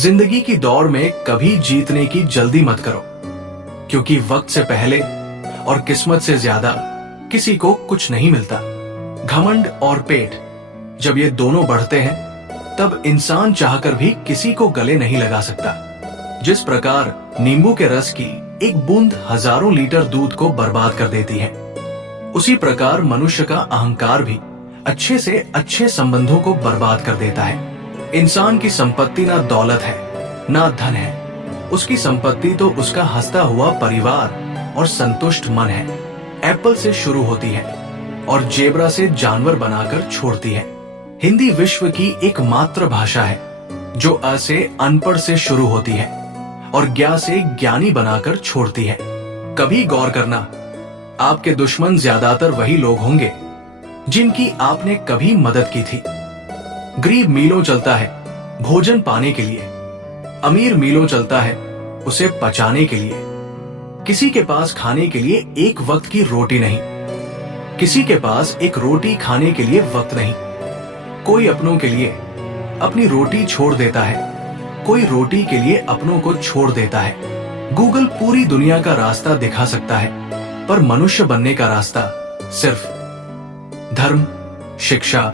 जिंदगी की दौड़ में कभी जीतने की जल्दी मत करो, क्योंकि वक्त से पहले और किस्मत से ज्यादा किसी को कुछ नहीं मिलता। घमंड और पेट जब ये दोनों बढ़ते हैं, तब इंसान चाहकर भी किसी को गले नहीं लगा सकता। जिस प्रकार नींबू के रस की एक बूंद हजारों लीटर दूध को बर्बाद कर देती है, उसी प्रकार मनुष्य का अहंकार भी अच्छे से अच्छे संबंधों को बर्बाद कर देता है। इंसान की संपत्ति ना दौलत है, ना धन है। उसकी संपत्ति तो उसका हंसता हुआ परिवार और संतुष्ट मन है। एप्पल से शुरू होती है और जेब्रा से जानवर बनाकर छोड़ती है। हिंदी विश्व की एकमात्र भाषा है जो अ से अनपढ़ से शुरू होती है और ज्ञा से ज्ञानी बनाकर छोड़ती है। कभी गौर करना, आपके दुश्मन ज्यादातर वही लोग होंगे जिनकी आपने कभी मदद की थी। गरीब मीलों चलता है भोजन पाने के लिए, अमीर मीलों चलता है उसे पचाने के लिए। किसी के पास खाने के लिए एक वक्त की रोटी नहीं, किसी के पास एक रोटी खाने के लिए वक्त नहीं। कोई अपनों के लिए अपनी रोटी छोड़ देता है, कोई रोटी के लिए अपनों को छोड़ देता है। गूगल पूरी दुनिया का रास्ता दिखा सकता है, पर मनुष्य बनने का रास्ता सिर्फ धर्म, शिक्षा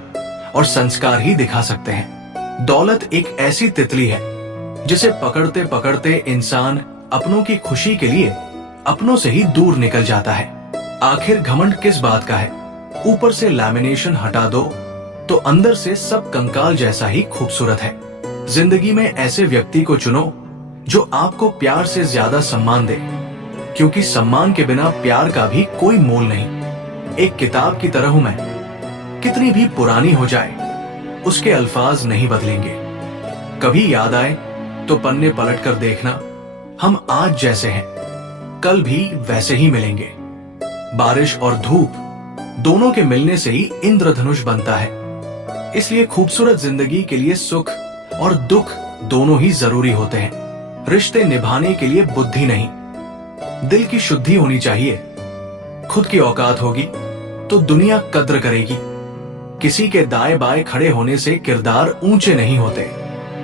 और संस्कार ही दिखा सकते हैं। दौलत एक ऐसी तितली है जिसे पकड़ते पकड़ते इंसान अपनों की खुशी के लिए अपनों से ही दूर निकल जाता है। आखिर घमंड किस बात का है? ऊपर से लैमिनेशन हटा दो तो अंदर से सब कंकाल जैसा ही खूबसूरत है। जिंदगी में ऐसे व्यक्ति को चुनो जो आपको प्यार से ज्यादा सम्मान दे, क्योंकि सम्मान के बिना प्यार का भी कोई मोल नहीं। एक किताब की तरह हूं मैं, कितनी भी पुरानी हो जाए उसके अल्फाज नहीं बदलेंगे। कभी याद आए तो पन्ने पलट कर देखना, हम आज जैसे हैं कल भी वैसे ही मिलेंगे। बारिश और धूप दोनों के मिलने से ही इंद्रधनुष बनता है। इसलिए खूबसूरत जिंदगी के लिए सुख और दुख दोनों ही जरूरी होते हैं। रिश्ते निभाने के लिए बुद्धि नहीं, दिल की शुद्धि होनी चाहिए। खुद की औकात होगी तो दुनिया कद्र करेगी। किसी के दाएं बाएं खड़े होने से किरदार ऊंचे नहीं होते।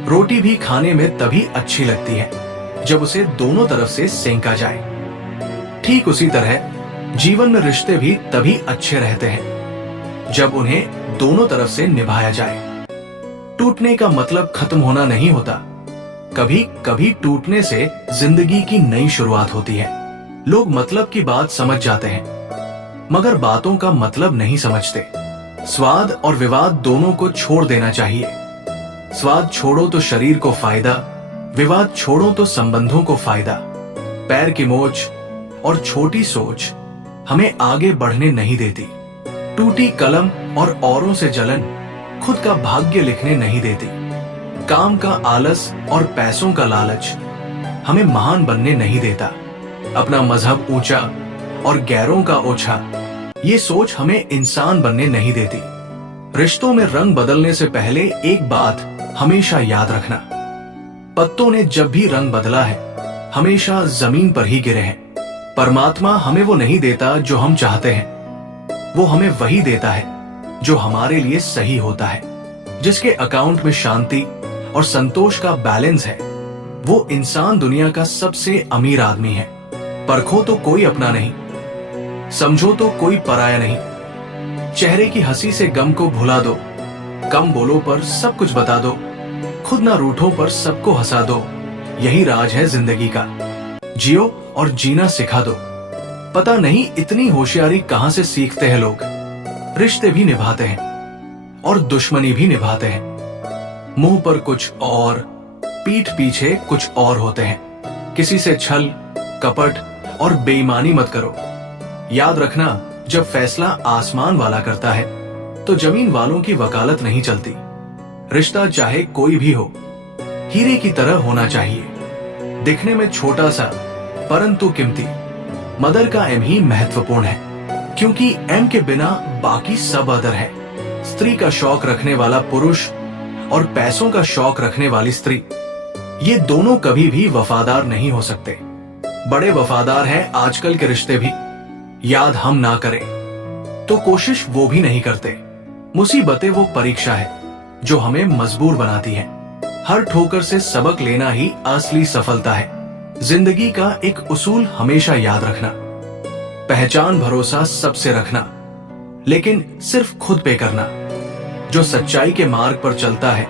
रोटी भी खाने में तभी अच्छी लगती है जब उसे दोनों तरफ से सेंका जाए। ठीक उसी तरह जीवन में रिश्ते भी तभी अच्छे रहते हैं जब उन्हें दोनों तरफ से निभाया जाए। टूटने का मतलब खत्म होना नहीं होता, कभी कभी टूटने से जिंदगी की नई शुरुआत होती है। लोग मतलब की बात समझ जाते हैं मगर बातों का मतलब नहीं समझते। स्वाद और विवाद दोनों को छोड़ देना चाहिए। स्वाद छोड़ो तो शरीर को फायदा, विवाद छोड़ो तो संबंधों को फायदा। पैर की मोच और छोटी सोच हमें आगे बढ़ने नहीं देती। टूटी कलम और औरों से जलन खुद का भाग्य लिखने नहीं देती। काम का आलस और पैसों का लालच हमें महान बनने नहीं देता। अपना मजहब ऊंचा और गैरों का ओछा, ये सोच हमें इंसान बनने नहीं देती। रिश्तों में रंग बदलने से पहले एक बात हमेशा याद रखना, पत्तों ने जब भी रंग बदला है हमेशा जमीन पर ही गिरे हैं। परमात्मा हमें वो नहीं देता जो हम चाहते हैं, वो हमें वही देता है जो हमारे लिए सही होता है। जिसके अकाउंट में शांति और संतोष का बैलेंस है, वो इंसान दुनिया का सबसे अमीर आदमी है। परखो तो कोई अपना नहीं, समझो तो कोई पराया नहीं। चेहरे की हंसी से गम को भुला दो, कम बोलो पर सब कुछ बता दो। खुद ना रूठो पर सबको हंसा दो, यही राज है जिंदगी का। जियो और जीना सिखा दो। पता नहीं इतनी होशियारी कहां से सीखते हैं लोग। रिश्ते भी निभाते हैं और दुश्मनी भी निभाते हैं। मुंह पर कुछ और, पीठ पीछे कुछ और होते हैं। किसी से छल, कपट और बेईमानी मत करो। याद रखना, जब फैसला आसमान वाला करता है तो जमीन वालों की वकालत नहीं चलती। रिश्ता चाहे कोई भी हो, हीरे की तरह होना चाहिए। दिखने में छोटा सा परंतु कीमती। मदर का एम ही महत्वपूर्ण है, क्योंकि एम के बिना बाकी सब अदर है। स्त्री का शौक रखने वाला पुरुष और पैसों का शौक रखने वाली स्त्री, ये दोनों कभी भी वफादार नहीं हो सकते। बड़े वफादार हैं आजकल के रिश्ते भी। याद हम ना करें तो कोशिश वो भी नहीं करते। मुसीबतें वो परीक्षा है जो हमें मजबूर बनाती है। हर ठोकर से सबक लेना ही असली सफलता है। जिंदगी का एक उसूल हमेशा याद रखना, पहचान भरोसा सबसे रखना, लेकिन सिर्फ खुद पे करना। जो सच्चाई के मार्ग पर चलता है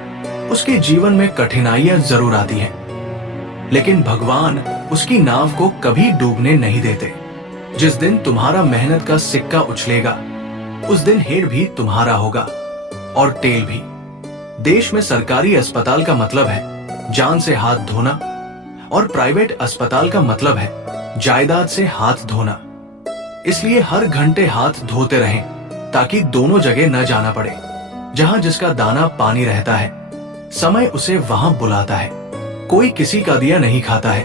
उसके जीवन में कठिनाइयां जरूर आती हैं, लेकिन भगवान उसकी नाव को कभी डूबने नहीं देते। जिस दिन तुम्हारा मेहनत का सिक्का उछलेगा उस दिन हेड भी तुम्हारा होगा और टेल भी। देश में सरकारी अस्पताल का मतलब है जान से हाथ धोना और प्राइवेट अस्पताल का मतलब है जायदाद से हाथ धोना। इसलिए हर घंटे हाथ धोते रहें ताकि दोनों जगह न जाना पड़े। जहां जिसका दाना पानी रहता है समय उसे वहां बुलाता है। कोई किसी का दिया नहीं खाता है,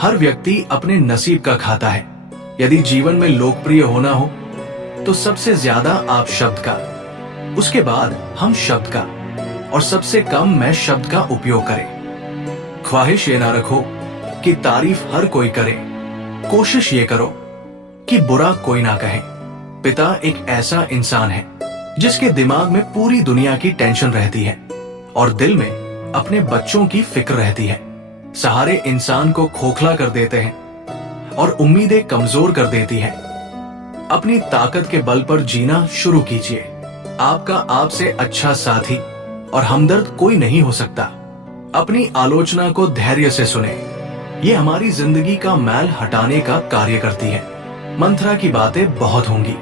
हर व्यक्ति अपने नसीब का खाता है। यदि जीवन में लोकप्रिय होना हो तो सबसे ज्यादा आप शब्द का, उसके बाद हम शब्द का और सबसे कम मैं शब्द का उपयोग करें। ख्वाहिश ये ना रखो कि तारीफ हर कोई करे, कोशिश ये करो कि बुरा कोई ना कहे। पिता एक ऐसा इंसान है जिसके दिमाग में पूरी दुनिया की टेंशन रहती है और दिल में अपने बच्चों की फिक्र रहती है। सहारे इंसान को खोखला कर देते हैं और उम्मीदें कमजोर कर देती हैं। अपनी ताकत के बल पर जीना शुरू कीजिए। आपका आपसे अच्छा साथी और हमदर्द कोई नहीं हो सकता। अपनी आलोचना को धैर्य से सुने, ये हमारी जिंदगी का मैल हटाने का कार्य करती है। मंथरा की बातें बहुत होंगी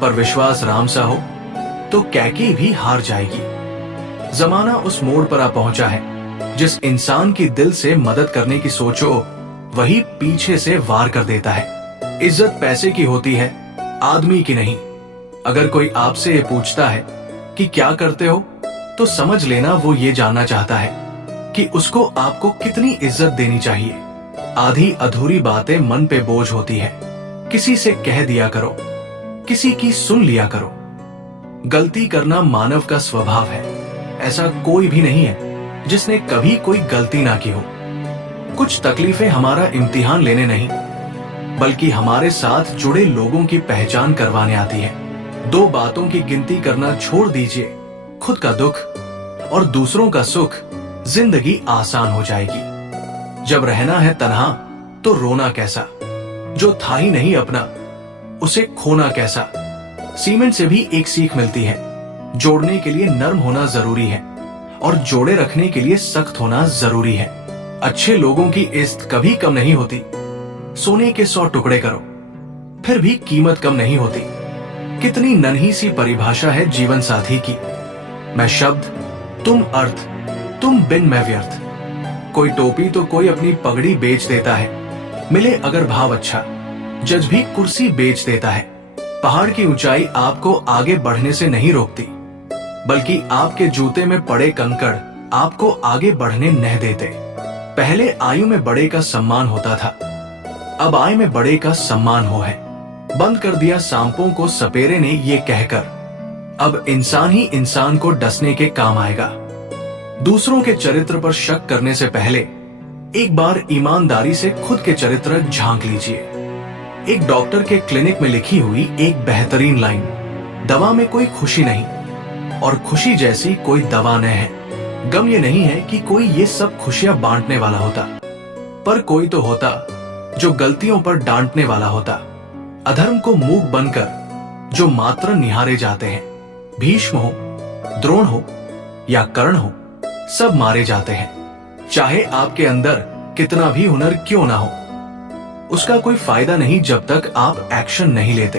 पर विश्वास राम सा हो तो कैकेयी भी हार जाएगी। जमाना उस मोड़ पर आ पहुंचा है जिस इंसान की दिल से मदद करने की सोचो वही पीछे से वार कर देता है। इज्जत पैसे की होती है, आदमी की नहीं। अगर कोई आपसे ये पूछता है कि क्या करते हो तो समझ लेना वो ये जानना चाहता है कि उसको आपको कितनी इज्जत देनी चाहिए। आधी अधूरी बातें मन पे बोझ होती है, किसी से कह दिया करो, किसी की सुन लिया करो। गलती करना मानव का स्वभाव है। ऐसा कोई भी नहीं है जिसने कभी कोई गलती ना की हो। कुछ तकलीफें हमारा इम्तिहान लेने नहीं बल्कि हमारे साथ जुड़े लोगों की पहचान करवाने आती है। दो बातों की गिनती करना छोड़ दीजिए, खुद का दुख और दूसरों का सुख, जिंदगी आसान हो जाएगी। जब रहना है तन्हा तो रोना कैसा, जो था ही नहीं अपना उसे खोना कैसा। सीमेंट से भी एक सीख मिलती है, जोड़ने के लिए नर्म होना जरूरी है और जोड़े रखने के लिए सख्त होना जरूरी है। अच्छे लोगों की इज्जत कभी कम नहीं होती। सोने के 100 टुकड़े करो फिर भी कीमत कम नहीं होती। कितनी नन्ही सी परिभाषा है जीवन साथी की। मैं शब्द, तुम अर्थ, तुम बिन मैं व्यर्थ। कोई टोपी तो कोई अपनी पगड़ी बेच देता है, मिले अगर भाव अच्छा जज भी कुर्सी बेच देता है। पहाड़ की ऊंचाई आपको आगे बढ़ने से नहीं रोकती बल्कि आपके जूते में पड़े कंकड़ आपको आगे बढ़ने नहीं देते। पहले आयु में बड़े का सम्मान होता था, अब आय में बड़े का सम्मान हो है। बंद कर दिया सांपों को सपेरे ने ये कहकर, अब इंसान ही इंसान को डसने के काम आएगा। दूसरों के चरित्र पर शक करने से पहले एक बार ईमानदारी से खुद के चरित्र झांक लीजिए। एक डॉक्टर के क्लिनिक में लिखी हुई एक बेहतरीन लाइन, दवा में कोई खुशी नहीं और खुशी जैसी कोई दवा न है। गम ये नहीं है कि कोई ये सब खुशियां बांटने वाला होता, पर कोई तो होता जो गलतियों पर डांटने वाला होता। अधर्म को मूक बनकर जो मात्र निहारे जाते हैं, भीष्म हो, द्रोण हो या कर्ण हो, सब मारे जाते हैं। चाहे आपके अंदर कितना भी हुनर क्यों ना हो, उसका कोई फायदा नहीं जब तक आप एक्शन नहीं लेते।